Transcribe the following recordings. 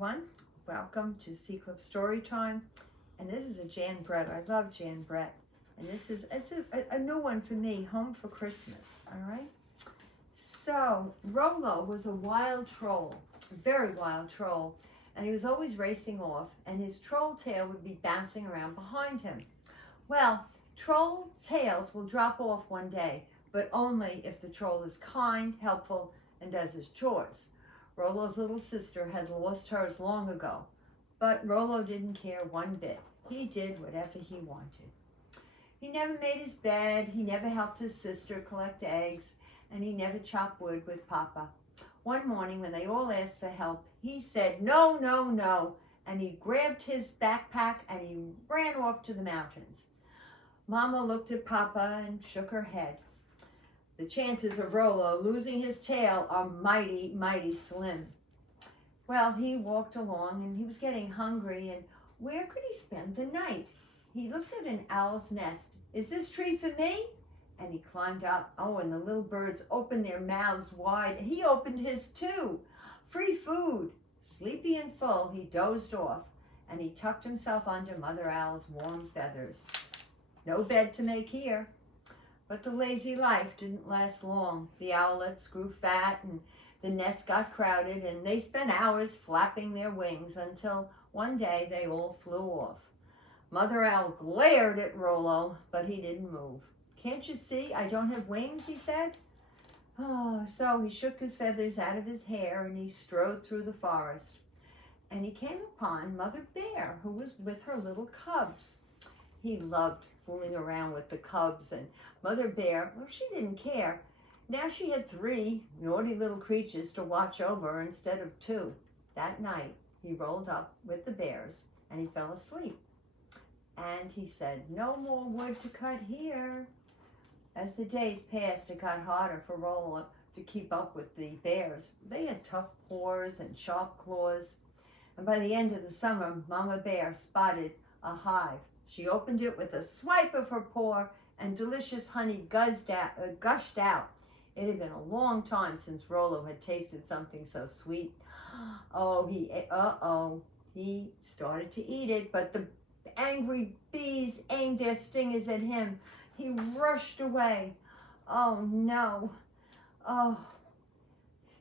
everyone. Welcome to Seacliff Storytime. And this is a Jan Brett. I love Jan Brett. And this is a new one for me, Home for Christmas, all right? So, Rollo was a wild troll, a very wild troll, and he was always racing off, and his troll tail would be bouncing around behind him. Well, troll tails will drop off one day, but only if the troll is kind, helpful, and does his chores. Rollo's little sister had lost hers long ago, but Rollo didn't care one bit. He did whatever he wanted. He never made his bed, he never helped his sister collect eggs, and he never chopped wood with Papa. One morning when they all asked for help, he said, "No, no, no," and he grabbed his backpack and he ran off to the mountains. Mama looked at Papa and shook her head. The chances of Rollo losing his tail are mighty, mighty slim. Well, he walked along and he was getting hungry, and where could he spend the night? He looked at an owl's nest. "Is this tree for me?" And he climbed up. Oh, and the little birds opened their mouths wide. He opened his too. Free food. Sleepy and full, he dozed off, and he tucked himself under Mother Owl's warm feathers. No bed to make here. But the lazy life didn't last long. The owlets grew fat and the nest got crowded, and they spent hours flapping their wings until one day they all flew off. Mother Owl glared at Rollo, but he didn't move. "Can't you see I don't have wings?" he said. Oh, so he shook his feathers out of his hair and he strode through the forest. And he came upon Mother Bear, who was with her little cubs. He loved fooling around with the cubs, and Mother Bear, well, she didn't care. Now she had 3 naughty little creatures to watch over instead of 2. That night, he rolled up with the bears and he fell asleep. And he said, "No more wood to cut here." As the days passed, it got harder for Rollo to keep up with the bears. They had tough paws and sharp claws. And by the end of the summer, Mama Bear spotted a hive. She opened it with a swipe of her paw, and delicious honey gushed out. It had been a long time since Rollo had tasted something so sweet. He started to eat it, but the angry bees aimed their stingers at him. He rushed away. Oh no. He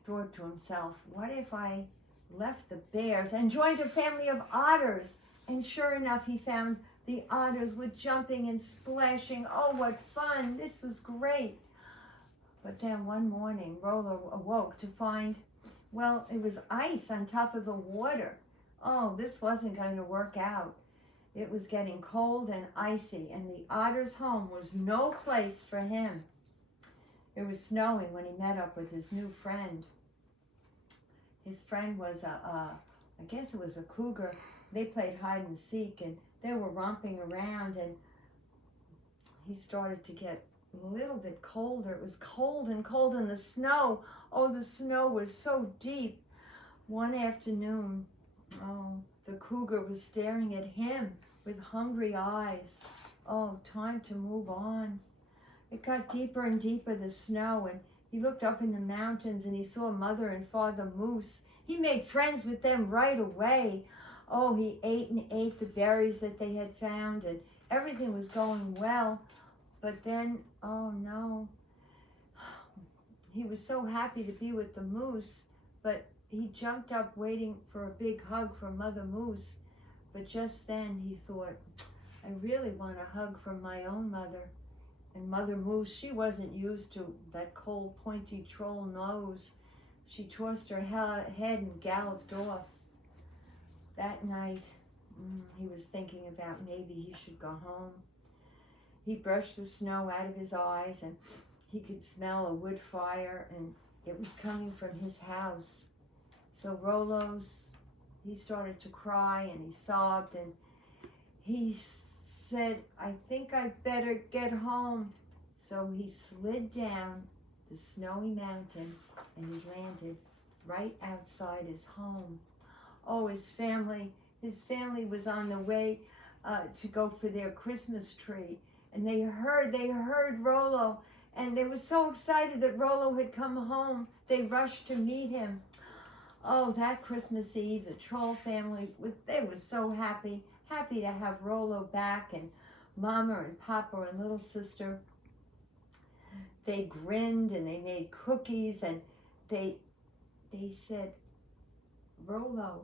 thought to himself, what if I left the bears and joined a family of otters? And sure enough, he found the otters were jumping and splashing. Oh, what fun. This was great. But then one morning, Rollo awoke to find, well, it was ice on top of the water. Oh, this wasn't going to work out. It was getting cold and icy, and the otter's home was no place for him. It was snowing when he met up with his new friend. His friend was I guess it was a cougar. They played hide and seek, and they were romping around, and he started to get a little bit colder. It was cold and cold, and the snow, oh, the snow was so deep. One afternoon, the cougar was staring at him with hungry eyes. Oh, time to move on. It got deeper and deeper, the snow, and he looked up in the mountains and he saw Mother and Father Moose. He made friends with them right away. Oh, he ate and ate the berries that they had found, and everything was going well. But then, oh no, he was so happy to be with the moose, but he jumped up waiting for a big hug from Mother Moose. But just then he thought, I really want a hug from my own mother. And Mother Moose, she wasn't used to that cold, pointy troll nose. She tossed her head and galloped off. That night, he was thinking about maybe he should go home. He brushed the snow out of his eyes, and he could smell a wood fire, and it was coming from his house. So he started to cry, and he sobbed, and he said, I think I better get home. So he slid down the snowy mountain, and he landed right outside his home. Oh, his family was on the way to go for their Christmas tree. And they heard Rollo, and they were so excited that Rollo had come home. They rushed to meet him. Oh, that Christmas Eve, the Troll family, they were so happy to have Rollo back, and Mama and Papa and little sister. They grinned and they made cookies, and they said, Rollo.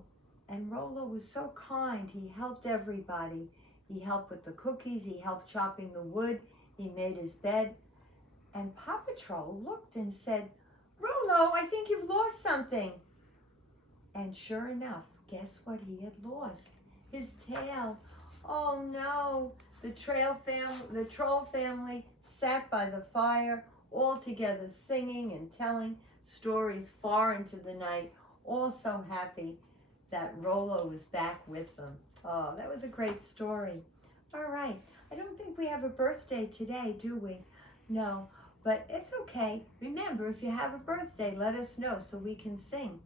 And Rollo was so kind. He helped everybody. He helped with the cookies. He helped chopping the wood. He made his bed. And Paw Patrol looked and said, Rollo, I think you've lost something. And sure enough, guess what he had lost? His tail. Oh no. The Troll family sat by the fire, all together singing and telling stories far into the night, all so happy that Rollo was back with them. Oh, that was a great story. All right. I don't think we have a birthday today, do we? No, but it's okay. Remember, if you have a birthday, let us know so we can sing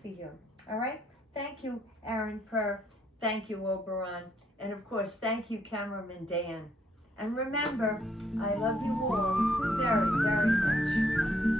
for you. All right? Thank you, Aaron Purr. Thank you, Oberon. And of course, thank you, cameraman Dan. And remember, I love you all very, very much.